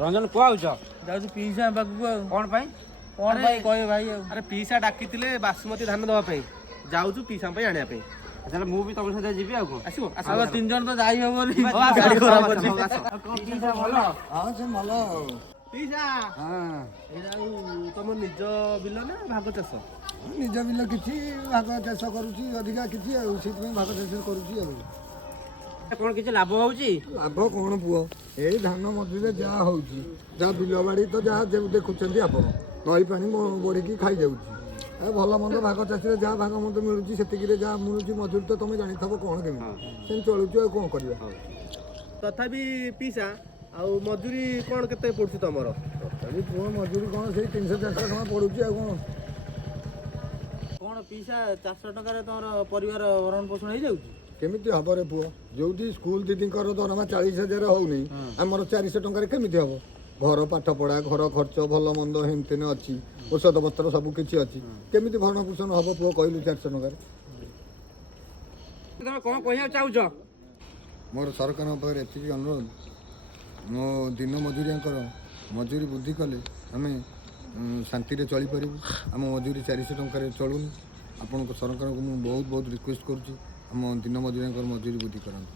रंजन कुआउछ जाऊ पिसा पाखକୁ ଆଉ कौन पाई କଣ ପାଇଁ କହିବେ ଭାଇ ଆଉ अरे पीसा डाकिथिले बासमती धान दवा पे जाउछु पीसा पे आनिया पे चल मु भी तुम सहित जीवी आ कोन आसीबो ଆଉ ତିନି ଜଣ ତ ଯାଇ ହବନି गाड़ी ଗାଡି खराब ଖରାପ ଅଛି ଅଛି पीसा भलो ହଁ ସେ ଭଲ ଆଉ पीसा ହଁ एटा तम निज बिल ना भाग चाष ନିଜ ବିଲ କିଛି ଭାଗ ଚାଷ କରୁଛି ଅଧିକା କିଛି ଆଉ ସେଥିପାଇଁ ଭାଗ ଚାଷ କରୁଛି ଆଉ कौन किछ लाभ होउची ଲାଭ କ'ଣ ପୁଅ ଏଇ ଧାନ ମଜୁରିରେ ଯାହା ହେଉଛି ଯାହା ବିଲ ବାଡ଼ି ତ ଯାହା ଦେଖୁଛନ୍ତି ଆପଣ ନଈ ପାଣି ବଢ଼ିକି ଖାଇଯାଉଛି ଆଉ ଭଲ ମନ୍ଦ ଭାଗ ଚାଷୀରେ ଯାହା ଭାଗ ମନ୍ଦ ମିଳୁଛି ସେତିକିରେ ଯାହା ମିଳୁଛି ମଜୁରୀ ତ ତମେ ଜାଣିଥିବ କ'ଣ କେମିତି ସେମିତି ଚଳୁଛୁ ଆଉ କ'ଣ କରିବା तथापि पीसा आ मजूरी कोन केते पडछु तमर ତଥାପି ପୁଅ ମଜୁରୀ କ'ଣ ସେଇ 300-400 ଟଙ୍କା ପଡ଼ୁଛି ଆଉ କ'ଣ କଣ ପିସା 400 ଟଙ୍କାରେ ତମର ପରିବାର ଭରଣ ପୋଷଣ ହେଇଯାଉଛି କେମିତି ହବ ରେ ପୁଅ ଯୋଉଠି ସ୍କୁଲ ଦିଦିଙ୍କର ଦରମା 40,000 ହଉନି ଆମର 400 ଟଙ୍କାରେ କେମିତି ହବ ଘର ପାଠ ପଢ଼ା ଘର ଖର୍ଚ୍ଚ ଭଲ ମନ୍ଦ ହେମତେନେ ଅଛି ଔଷଧ ପତ୍ର ସବୁ କିଛି ଅଛି କେମିତି ଭରଣ ପୋଷଣ ହବ ପୁଅ କହିଲୁ 400 ଟଙ୍କାରେ ତମେ କଣ କହିବାକୁ ଚାହୁଛ ମୋର ସରକାରଙ୍କ ପାଖରେ ଏତିକି ଅନୁରୋଧ ମୋ ଦିନ ମଜୁରିଆଙ୍କର ମଜୁରୀ ବୃଦ୍ଧି କଲେ ଆମେ ଶାନ୍ତିରେ ଚଳିପାରିବୁ ଆମ ମଜୁରୀ 400 ଟଙ୍କାରେ ଚଳୁନି ଆପଣଙ୍କ ସରକାରଙ୍କୁ ମୁଁ ବହୁତ ରିକ୍ୱେଷ୍ଟ କରୁଛି ଆମ ଦିନ ମଜୁରିଆଙ୍କର ମଜୁରୀ ବୃଦ୍ଧି କରନ୍ତୁ।